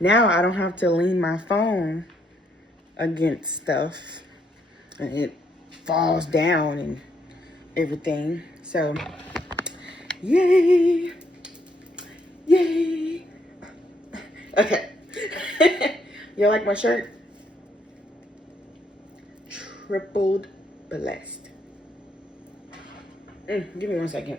now I don't have to lean my phone against stuff and it falls down and everything. So, yay. Yay. Okay. You like my shirt? Tripled blessed. Give me 1 second.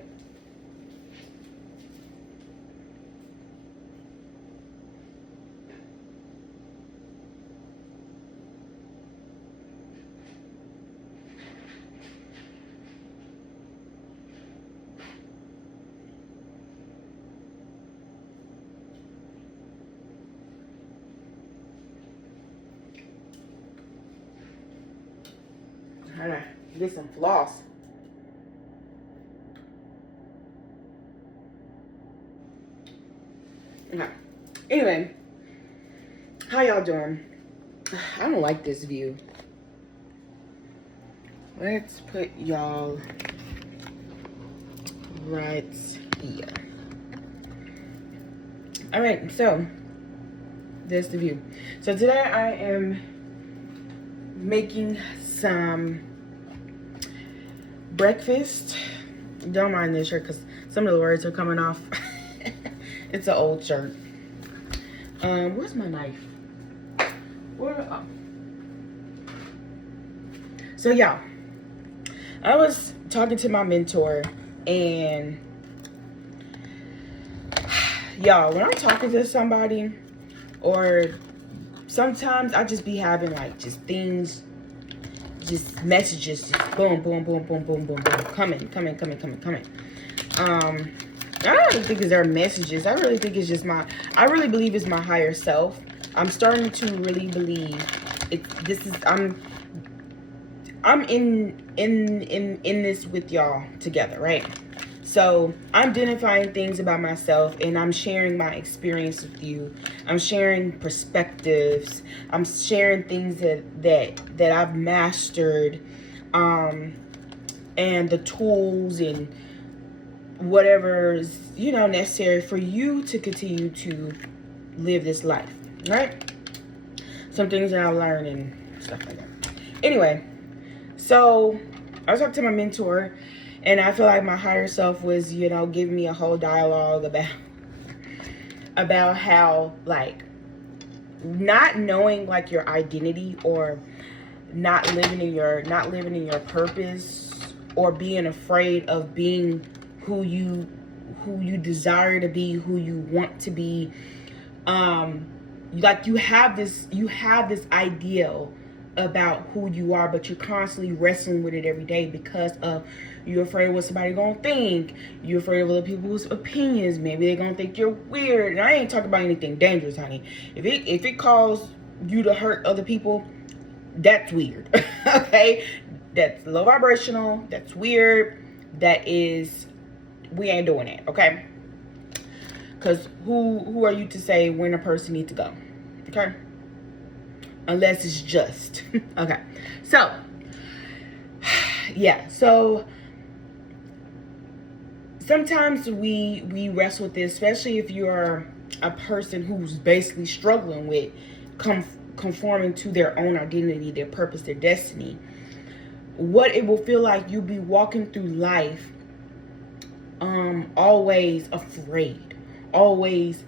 Alright, get some floss. Okay. Anyway, how y'all doing? I don't like this view. Let's put y'all right here. All right, so there's the view. So today I am making some breakfast. Don't mind this shirt because some of the words are coming off. It's an old shirt. Where's my knife? Oh. So y'all, I was talking to my mentor, and y'all, when I'm talking to somebody, or sometimes I just be having like just things, just messages, just boom, boom, boom, boom, boom, boom, boom, coming. I don't really think it's their messages. I really think it's just I really believe it's my higher self. I'm starting to really believe I'm in this with y'all together, right? So I'm identifying things about myself, and I'm sharing my experience with you. I'm sharing perspectives. I'm sharing things that I've mastered, and the tools and whatever's necessary for you to continue to live this life, right? Some things that I learned and stuff like that. Anyway, so I was talking to my mentor, and I feel like my higher self was, giving me a whole dialogue about how, like, not knowing like your identity, or not living in your purpose, or being afraid of being who you desire to be, who you want to be. Like you have this ideal about who you are, but you're constantly wrestling with it every day because of you're afraid of what somebody gonna think. You're afraid of other people's opinions. Maybe they're gonna think you're weird. And I ain't talking about anything dangerous, honey. If it calls you to hurt other people, that's weird. Okay, that's low vibrational. That's weird. We ain't doing it. Okay, because who are you to say when a person needs to go? Okay, unless it's just. Okay, so yeah, so sometimes we wrestle with this, especially if you're a person who's basically struggling with conforming to their own identity, their purpose, their destiny. What it will feel like, you'll be walking through life always afraid, always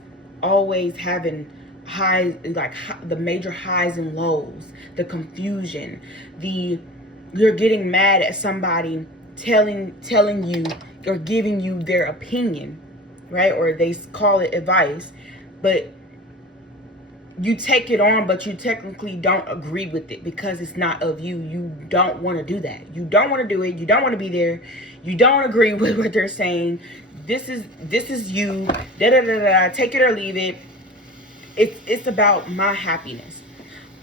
having highs, like the major highs and lows, the confusion, you're getting mad at somebody telling you or giving you their opinion, right? Or they call it advice, but you take it on, but you technically don't agree with it because it's not of you. You don't want to do that. You don't want to do it. You don't want to be there. You don't agree with what they're saying. This is you. Take it or leave it. It's about my happiness.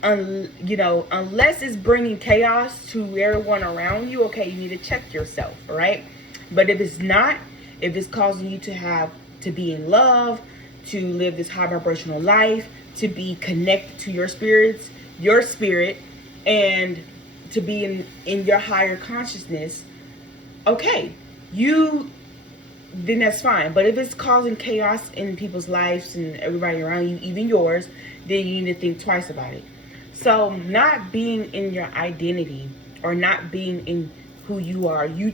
Unless it's bringing chaos to everyone around you, okay, you need to check yourself, all right? But if it's not, if it's causing you to be in love, to live this high vibrational life, to be connected to your spirit, and to be in your higher consciousness, okay, you then that's fine. But if it's causing chaos in people's lives and everybody around you, even yours, then you need to think twice about it. So not being in your identity or not being in who you are, you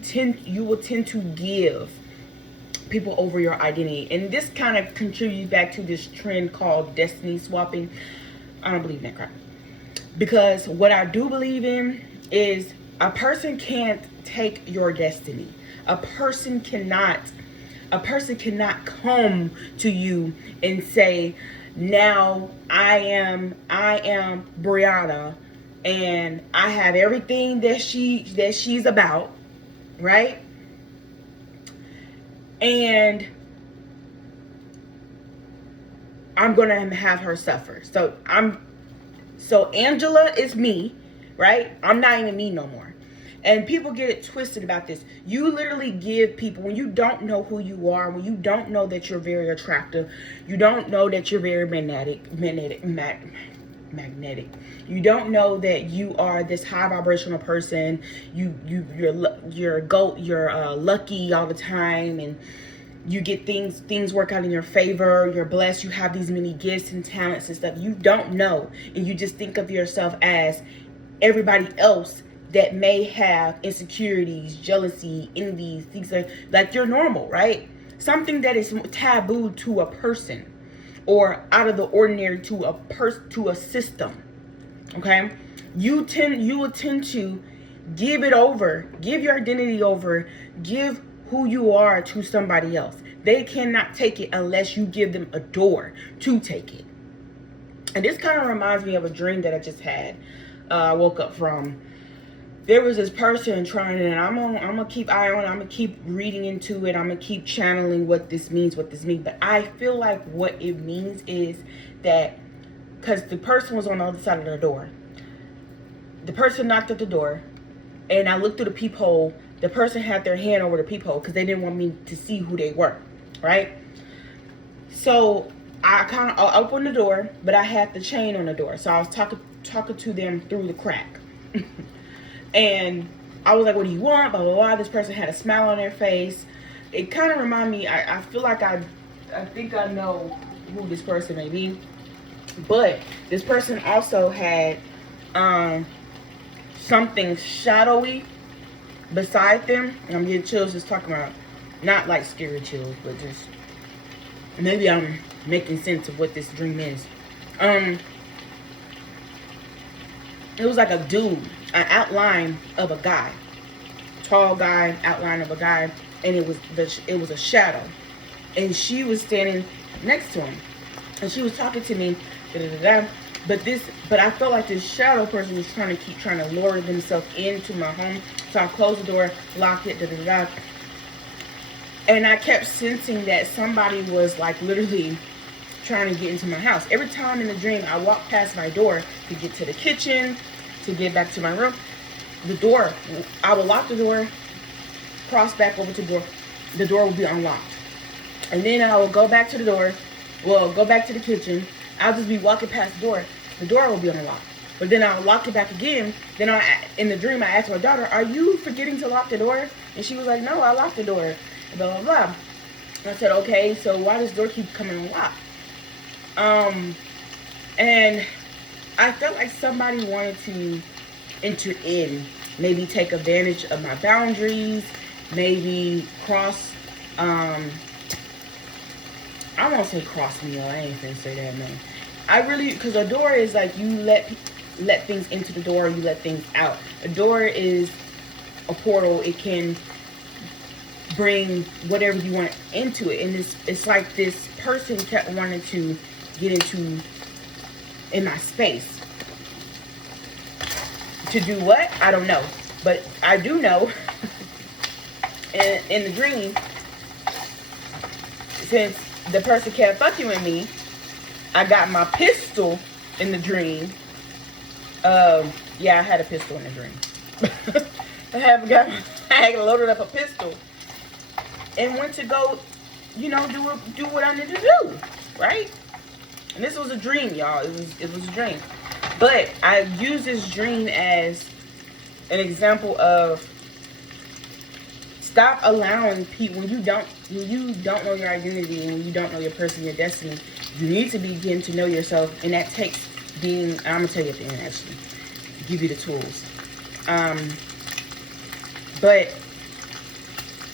will tend to give people over your identity. And this kind of contributes back to this trend called destiny swapping. I don't believe in that crap. Because what I do believe in is a person can't take your destiny. A person cannot come to you and say, now I am Brianna and I have everything that she's about, right? And I'm gonna have her suffer. So Angela is me, right? I'm not even me no more. And people get it twisted about this. You literally give people, when you don't know who you are, when you don't know that you're very attractive, you don't know that you're very magnetic. You don't know that you are this high vibrational person. You're lucky all the time, and you get things work out in your favor. You're blessed. You have these many gifts and talents and stuff. You don't know, and you just think of yourself as everybody else that may have insecurities, jealousy, envy, things like you're normal, right? Something that is taboo to a person or out of the ordinary to a system. Okay? You will tend to give it over, give your identity over, give who you are to somebody else. They cannot take it unless you give them a door to take it. And this kind of reminds me of a dream that I just had. I woke up from. There was this person trying, and I'm gonna keep eye on it. I'm gonna keep reading into it. I'm gonna keep channeling what this means. But I feel like what it means is that, because the person was on the other side of the door. The person knocked at the door, and I looked through the peephole. The person had their hand over the peephole because they didn't want me to see who they were, right? So I kind of opened the door, but I had the chain on the door, so I was talking to them through the crack. And I was like, what do you want? Blah, blah, blah. This person had a smile on their face. It kind of reminded me, I feel like I think I know who this person may be. But this person also had something shadowy beside them. And I'm getting chills just talking about, not like scary chills, but just, maybe I'm making sense of what this dream is. It was like a dude, an outline of a guy, tall guy, outline of a guy, and it was a shadow, and she was standing next to him, and she was talking to me, but I felt like this shadow person was trying to lure themselves into my home, so I closed the door, locked it, and I kept sensing that somebody was like literally trying to get into my house. Every time in the dream, I walked past my door to get to the kitchen, to get back to my room. The door, I would lock the door, cross back over to the door would be unlocked. And then I would go back to the door, go back to the kitchen. I'll just be walking past the door will be unlocked. But then I'll lock it back again. Then in the dream, I asked my daughter, are you forgetting to lock the door? And she was like, no, I locked the door, blah, blah, blah. And I said, okay, so why does the door keep coming unlocked? And I felt like somebody wanted to enter in, maybe take advantage of my boundaries, maybe cross, I won't say cross me, I ain't gonna say that, man. I really, because a door is like, you let things into the door, you let things out. A door is a portal. It can bring whatever you want into it. And it's like this person kept wanting to get in my space. To do what? I don't know. But I do know in the dream, since the person kept fucking with me, I got my pistol in the dream. Yeah, I had a pistol in the dream. I had loaded up a pistol and went to go, do what I need to do, right? And this was a dream, y'all. It was a dream. But I use this dream as an example of Stop allowing people, when you don't know your identity, and when you don't know your person, your destiny, you need to begin to know yourself, and that takes being, I'm gonna tell you at the end, actually, give you the tools. But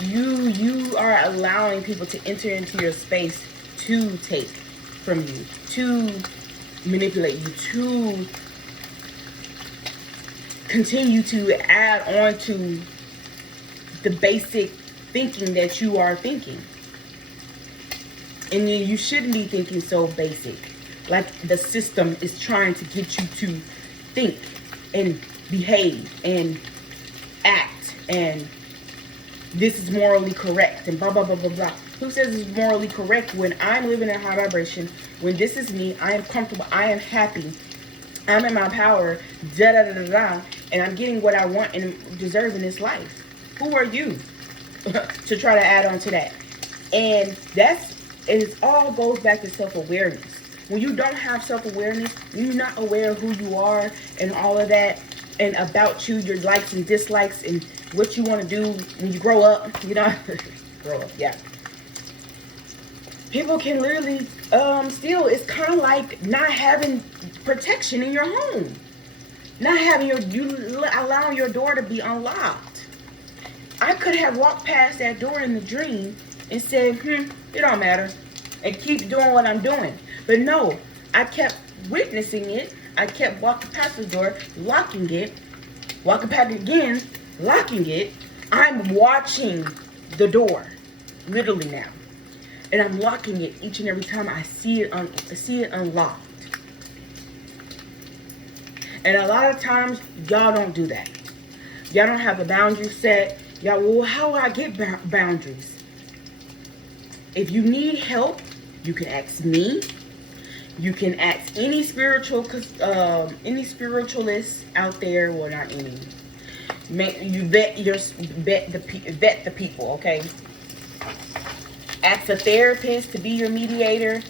you are allowing people to enter into your space to take from you, to manipulate you, to continue to add on to the basic thinking that you are thinking. And you shouldn't be thinking so basic. Like the system is trying to get you to think and behave and act, and this is morally correct and blah, blah, blah, blah, blah. Who says it's morally correct when I'm living in a high vibration, when this is me, I am comfortable, I am happy, I'm in my power, da, da, da, da, da, and I'm getting what I want and deserve in this life? Who are you to try to add on to that? And it all goes back to self-awareness. When you don't have self-awareness, when you're not aware of who you are and all of that, and about you, your likes and dislikes, and what you want to do when you grow up, you know, grow up, yeah. People can literally steal. It's kind of like not having protection in your home, not having allowing your door to be unlocked. I could have walked past that door in the dream and said, it don't matter, and keep doing what I'm doing. But no, I kept witnessing it. I kept walking past the door, locking it, walking past it again, locking it. I'm watching the door, literally now. And I'm locking it each and every time I see it unlocked. And a lot of times, y'all don't do that. Y'all don't have the boundaries set. Y'all, well, how do I get boundaries? If you need help, you can ask me. You can ask any spiritualist out there. Well, not any. Vet the people, okay? Ask a therapist to be your mediator.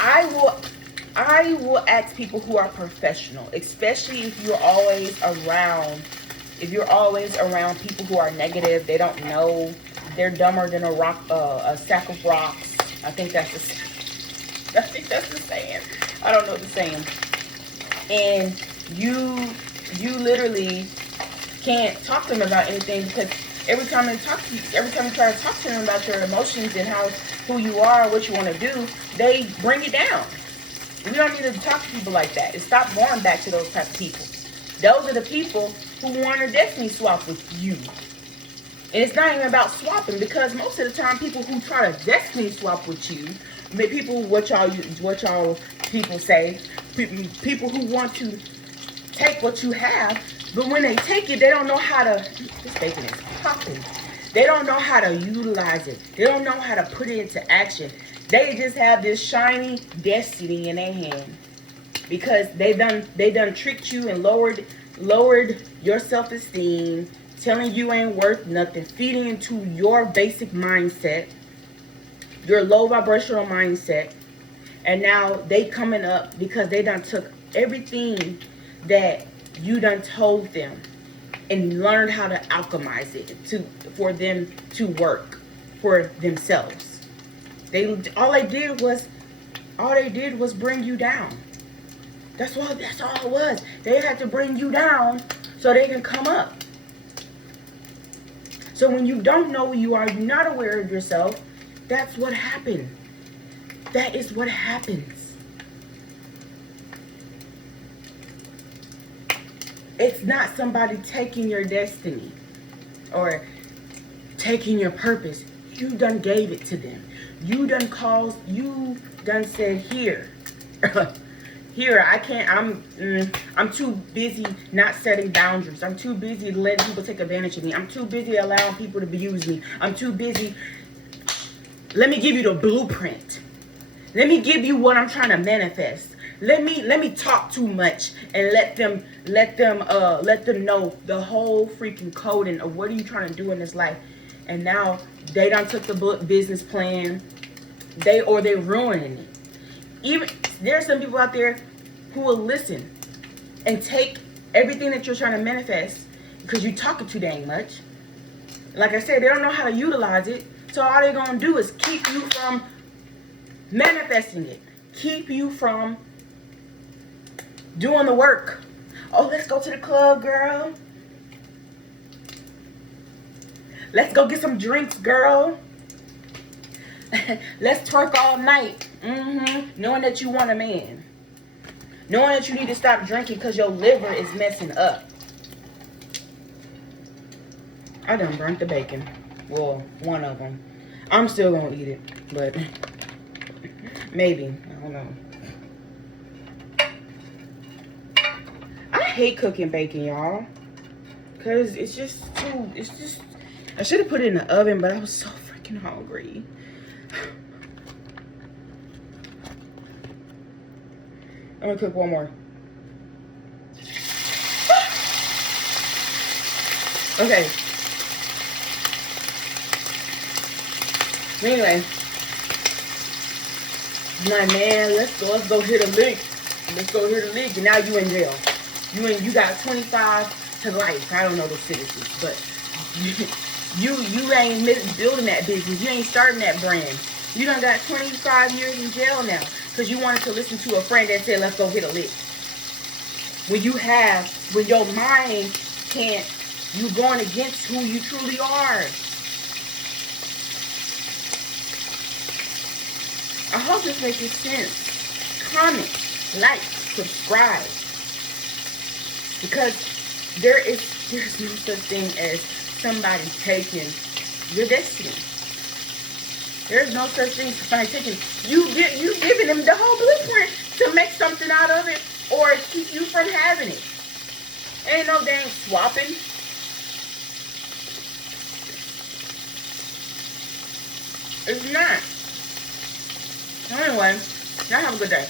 I will ask people who are professional, especially if you're always around people who are negative. They don't know. They're dumber than a sack of rocks. I think that's the saying. I don't know the saying. And you literally can't talk to them about anything, because every time you try to talk to them about your emotions and who you are, what you want to do, they bring it down. We don't need to talk to people like that. And stop going back to those type of people. Those are the people who want a destiny swap with you. And it's not even about swapping, because most of the time people who try to destiny swap with you, what y'all people say, people who want to take what you have, but when they take it, they don't know how to, this bacon is popping. They don't know how to utilize it. They don't know how to put it into action. They just have this shiny destiny in their hand, because they done tricked you and lowered your self-esteem, telling you ain't worth nothing, feeding into your basic mindset, your low vibrational mindset. And now they coming up because they done took everything that you done told them and learned how to alchemize it for them to work for themselves. All they did was bring you down. That's all it was. They had to bring you down so they can come up. So when you don't know who you are, you're not aware of yourself, that's what happened. That is what happens. It's not somebody taking your destiny or taking your purpose. You done gave it to them. You done said, here. Here, I can't, I'm too busy not setting boundaries. I'm too busy letting people take advantage of me. I'm too busy allowing people to abuse me. I'm too busy. Let me give you the blueprint. Let me give you what I'm trying to manifest. Let me talk too much and let them know the whole freaking coding of what are you trying to do in this life. And now they done took the business plan. They're ruining it. Even there's some people out there who will listen and take everything that you're trying to manifest, because you're talking too dang much. Like I said, they don't know how to utilize it. So all they're going to do is keep you from manifesting it. Keep you from doing the work. Oh, let's go to the club, girl. Let's go get some drinks, girl. Let's twerk all night. Knowing that you want a man. Knowing that you need to stop drinking because your liver is messing up. I done burnt the bacon. Well, one of them. I'm still gonna eat it, but maybe. I don't know. I hate cooking bacon, y'all. Because it's just too, I should have put it in the oven, but I was so freaking hungry. I'm gonna cook one more. Okay. Anyway. Like, man, let's go hit a lick. Let's go hit a lick, and now you in jail. You got 25 to life. I don't know the sentences, but you ain't building that business. You ain't starting that brand. You done got 25 years in jail now because you wanted to listen to a friend that said, let's go hit a lick. When your mind can't, you going against who you truly are. I hope this makes sense. Comment, like, subscribe. Because there's no such thing as somebody taking your destiny. There's no such thing as somebody taking you giving them the whole blueprint to make something out of it or keep you from having it. Ain't no dang swapping. It's not. Anyway, y'all have a good day.